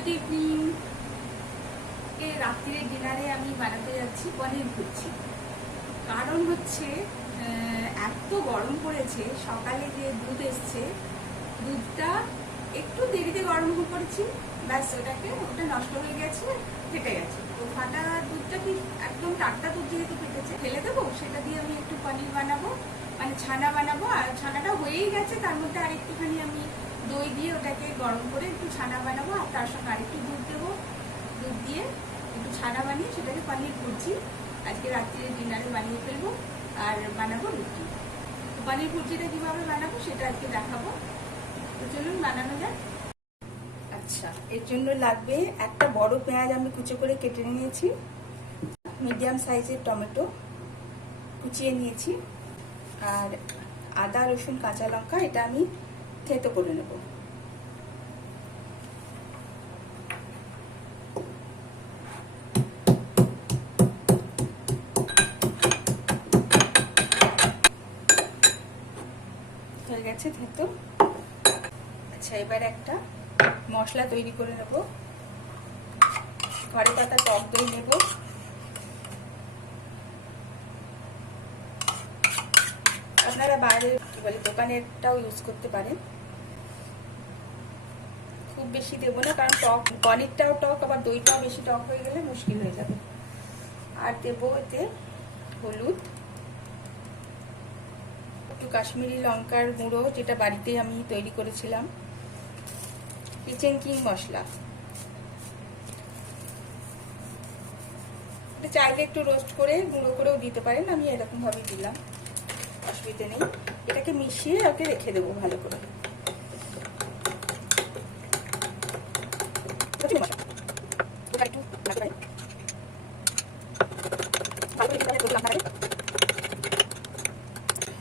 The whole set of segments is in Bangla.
Good evening. রাত্রির ডিনারে আমি বানাতে যাচ্ছি পনির ভুর্জি। কারণ হচ্ছে এত গরম পড়েছে, সকালে যে দুধ এসছে, দুধটা একটু দেরিতে গরম করেছি, ব্যাস ওটা নষ্ট হয়ে গেছে, ফেটে গেছে। তো ফাটা দুধটা কি একদম টাটকা দুধ যেহেতু ফেটেছে, ফেলে দেবো। সেটা দিয়ে আমি একটু পনির বানাবো, মানে ছানা বানাবো। আর ছানাটা হয়েই গেছে, তার মধ্যে আর একটুখানি আমি দই দিয়ে ওটাকে গরম করে একটু ছানা বানাবো, আর তার সঙ্গে আরেকটু দুধ দেবো। দুধ দিয়ে একটু ছানা বানিয়ে সেটাকে পনির ভুর্জি আজকে রাত্রে ডিনারে বানিয়ে ফেলবো। আর বানাবো রুটি। তো পনির ভুর্জিটা কিভাবে বানাবো সেটা আজকে দেখাবো। তো চলুন বানানো যাক। আচ্ছা, এর জন্য লাগবে একটা বড় পেঁয়াজ আমি কুচো করে কেটে নিয়েছি, মিডিয়াম সাইজের টমেটো কুচিয়ে নিয়েছি, আর আদা রসুন কাঁচা লঙ্কা এটা আমি থেতো করে নেব। হয়ে গেছে থেতো। আচ্ছা, এবার একটা মশলা তৈরি করে নেব। ঘরে পাতা টক দই নেব, আপনারা বাইরে কি বলে দোকানেরটাও ইউজ করতে পারেন। খুব বেশি দেবো না, কারণ টক পনিরটাও টক, আবার দইটাও বেশি টক হয়ে গেলে মুশকিল হয়ে যাবে। আর দেবো এতে হলুদ, একটু কাশ্মীরি লঙ্কার গুঁড়ো যেটা বাড়িতেই আমি তৈরি করেছিলাম, কিচেন কিং মশলা। এটা চাইলে একটু রোস্ট করে গুঁড়ো করেও দিতে পারেন, আমি এরকম ভাবে দিলাম, অসুবিধা নেই। এটাকে মিশিয়ে ওকে রেখে দেবো ভালো করে।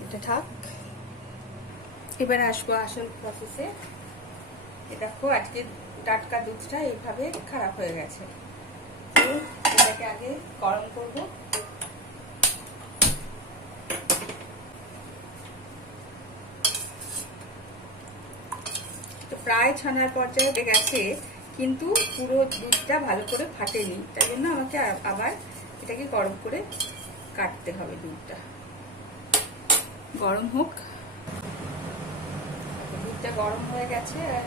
এটা থাক, এবার আসবো আসল প্রসেসে। দেখো আজকে টাটকা দুধটা এইভাবে খারাপ হয়ে গেছে, তো এটাকে আগে গরম করব। তো প্রায় ছানার পর্যায়ে গেছে, কিন্তু পুরো দুধটা ভালো করে ফাটেনি, তাই জন্য আমাকে আবার এটাকে গরম করে কাটতে হবে। দুধটা গরম হোক। দুধটা গরম হয়ে গেছে আর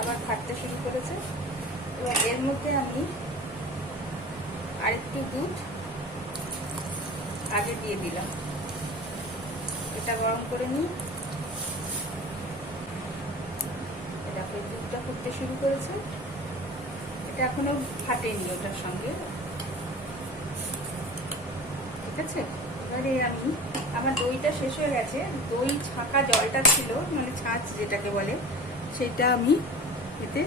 আবার ফাটতে শুরু করেছে। এবার এর মধ্যে আমি আরেকটু দুধ আগে দিয়ে দিলাম, এটা গরম করে নিই। দেখো দুধটা ফুটতে শুরু করেছে, এটা এখনো ফাটেনি ওটার সঙ্গে, ঠিক আছে। এবারে আমি আমার দইটা শেষ হয়ে গেছে, দই ছাঁকা জলটা ছিল, মানে ছাঁচ যেটাকে বলে, সেটা আমি এতে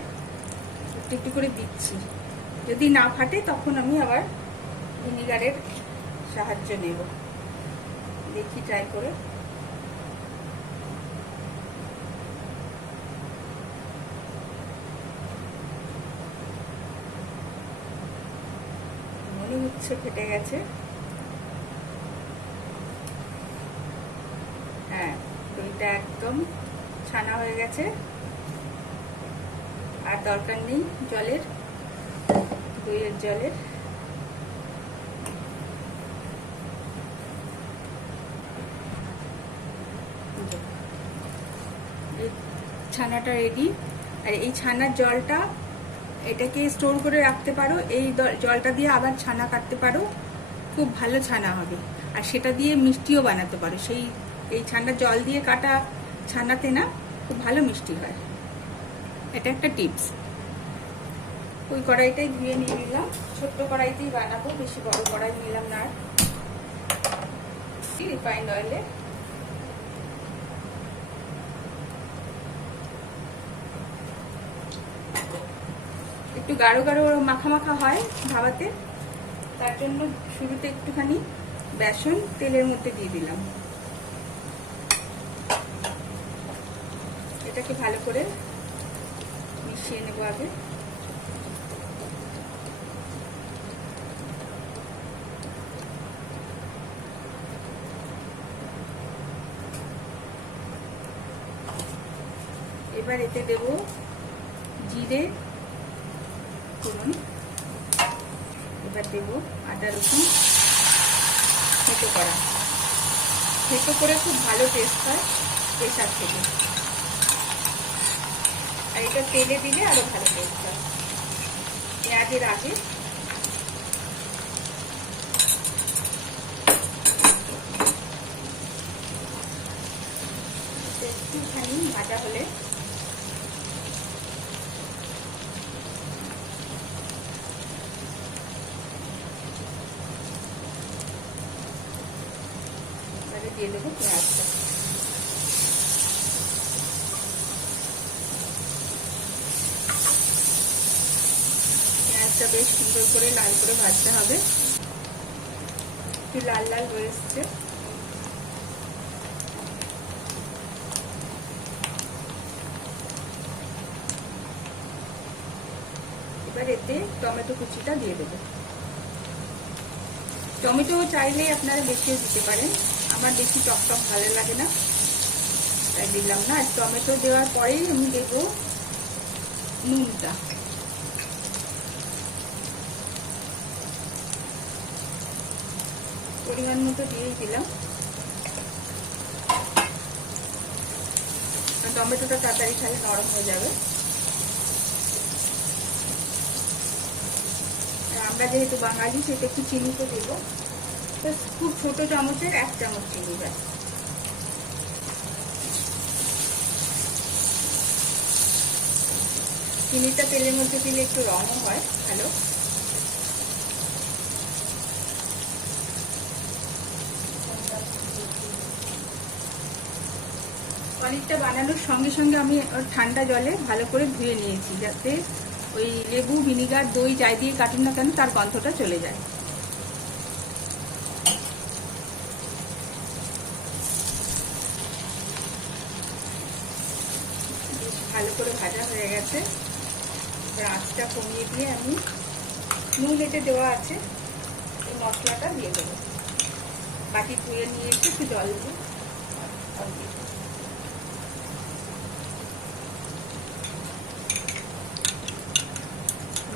একটু একটু করে দিচ্ছি। যদি না ফাটে তখন আমি আবার ভিনিগারের সাহায্য নেব। দেখি ট্রাই করে। মনে হচ্ছে ফেটে গেছে। হ্যাঁ, দইটা একদম ছানা হয়ে গেছে, আর দরকার নেই জলের, দইয়ের জলের। এই ছানাটা রেডি। আর এই ছানার জলটা এটাকে স্টোর করে রাখতে পারো, এই জলটা দিয়ে আবার ছানা কাটতে পারো, খুব ভালো ছানা হবে। আর সেটা দিয়ে মিষ্টিও বানাতে পারো, এই ছানার জল দিয়ে কাটা ছানাতে না খুব ভালো মিষ্টি হয়। এটা একটা টিপস। ওই কড়াইটাই ধুয়ে নিয়ে নিলাম, ছোট্ট কড়াইতেই বানাবো, বেশি বড় কড়াই নিলাম না। রিফাইন্ড অয়েলে একটু গাঢ় গাঢ় মাখা মাখা হয় ভাবাতে, তার জন্য শুরুতে একটুখানি বেসন তেলের মধ্যে দিয়ে দিলাম। এটাকে ভালো করে মিশিয়ে নেব আগে। এবার এতে দেব জিরে ফোড়ন, এবার দেবো আদা রসুন থেতো করা। থেতো করে খুব ভালো টেস্ট হয় প্রেসার থেকে, আর এটা তেলে দিলে আরো ভালো টেস্ট হয়। পেঁয়াজের আগে একটুখানি ভাজা হলে দিয়ে দেবো পেঁয়াজটা। পেঁয়াজটা বেশ সুন্দর করে লাল করে ভাজতে হবে, একটু লাল লাল হয়ে এসছে। এবার এতে টমেটো কুচিটা দিয়ে দেবো। টমেটো চাইলে আপনারা বেশিও দিতে পারেন, আমার বেশি টক ভালো লাগে না তাই দিলাম না। টমেটো দেওয়ার পরেই আমি দেবো নুনটা। পরিমাণ মতো দিয়েই দিলাম, টমেটোটা তাড়াতাড়ি খালে নরম হয়ে যাবে। আমরা যেহেতু বাঙালি সেটা একটু চিনি তো দেবো, খুব ছোট চামচের 1 চামচ চিনি দেয়। চিনিটা তেলের মধ্যে দিলে একটু রঙও হয় ভালো। পনিরটা বানানোর সঙ্গে সঙ্গে আমি ঠান্ডা জলে ভালো করে ধুয়ে নিয়েছি, যাতে ওই লেবু, ভিনিগার, দই যাই দিয়ে কাটুন না কেন তার গন্ধটা চলে যায়। ভালো করে ভাজা হয়ে গেছে, আঁচটা কমিয়ে দিয়ে আমি নুন এতে দেওয়া আছে, এই মশলাটা দিয়ে দেবো। বাটি ধুয়ে নিয়ে এসে একটু জল দেবো।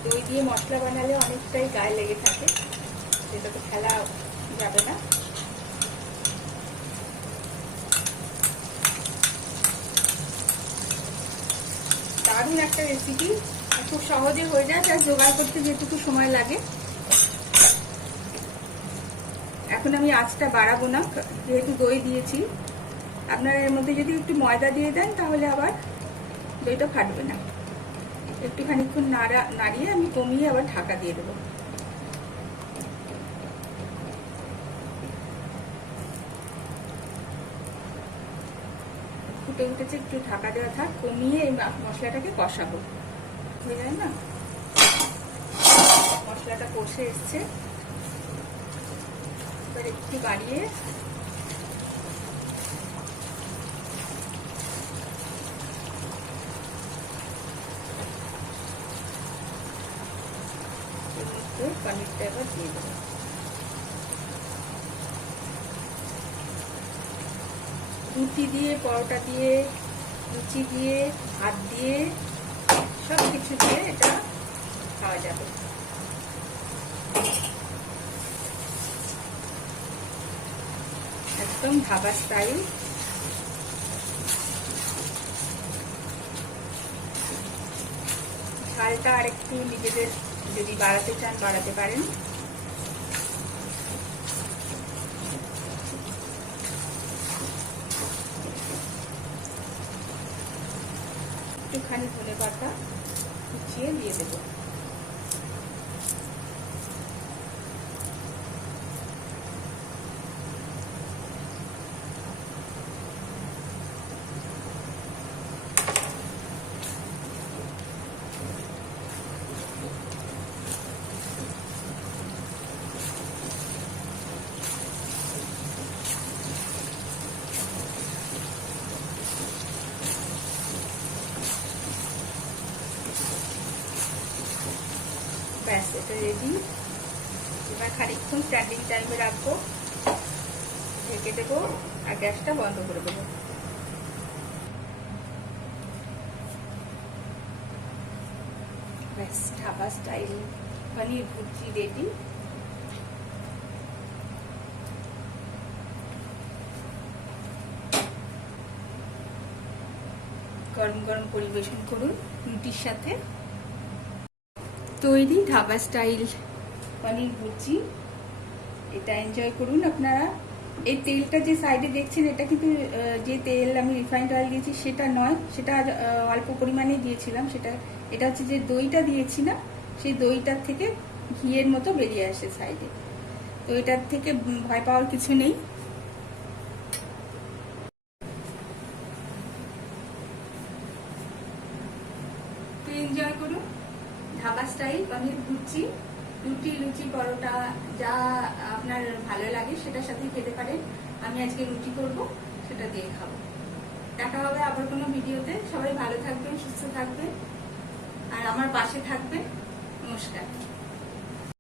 দই দিয়ে মশলা বানালে অনেকটাই গায়ে লেগে থাকে, সেটা তো ফেলা যাবে না। দারুণ একটা রেসিপি, খুব সহজে হয়ে যায়, তার জোগাড় করতে যেটুকু সময় লাগে। এখন আমি আঁচটা বাড়াবো না, যেহেতু দই দিয়েছি। আপনারা এর মধ্যে যদি একটু ময়দা দিয়ে দেন তাহলে আবার দইটা ফাটবে না। একটু খানিকক্ষণ নাড়িয়ে আমি কমিয়ে আবার ঢাকা দিয়ে দেবো। ফুটে উঠেছে, একটু ঢাকা দেওয়া থাক, কমিয়ে এই মশলাটাকে কষাবো। হয়ে যায় না, মশলাটা কষে এসছে। এবার একটু বাড়িয়ে পনিরটা এবার দিয়ে দেবো। রুটি দিয়ে, পরোটা দিয়ে, লুচি দিয়ে, ভাত দিয়ে, সব কিছু দিয়ে এটা খাওয়া যাবে। একদম ধাবা স্টাইল। ঝালটা আর একটু নিজেদের যদি বাড়াতে চান বাড়াতে পারেন। একটুখানি ধনেপাতা কুচিয়ে দিয়ে দেবো। ব্যাস, এটা রেডি। এবার খানিকক্ষণ স্ট্যান্ডিং টাইমে রাখবো, ঢেকে দেবো আর গ্যাসটা বন্ধ করে দেবো। ব্যাস, ধাবা স্টাইল পনির ভুর্জি রেডি। গরম গরম পরিবেশন করুন রুটির সাথে। তৈরি ধাবা স্টাইল পনির ভুর্জি, এটা এনজয় করুন আপনারা। এই তেলটা যে সাইডে দেখছেন, এটা কিন্তু যে তেল আমি রিফাইন্ড অয়েল দিয়েছি সেটা নয়, সেটা অল্প পরিমাণে দিয়েছিলাম। এটা হচ্ছে যে দইটা দিয়েছি না, সেই দইটার থেকে ঘিয়ের মতো বেরিয়ে আসে সাইডে। তো এটার থেকে ভয় পাওয়ার কিছু নেই। তো এনজয় করুন ধাবা স্টাইল পনির ভুর্জি। রুটি, লুচি, পরোটা যা আপনার ভালো লাগে সেটার সাথে খেতে পারেন। আমি আজকে রুটি করব, সেটা দিয়ে খাবো। দেখা হবে আবার কোনো ভিডিওতে। সবাই ভালো থাকবেন, সুস্থ থাকবেন আর আমার পাশে থাকবেন।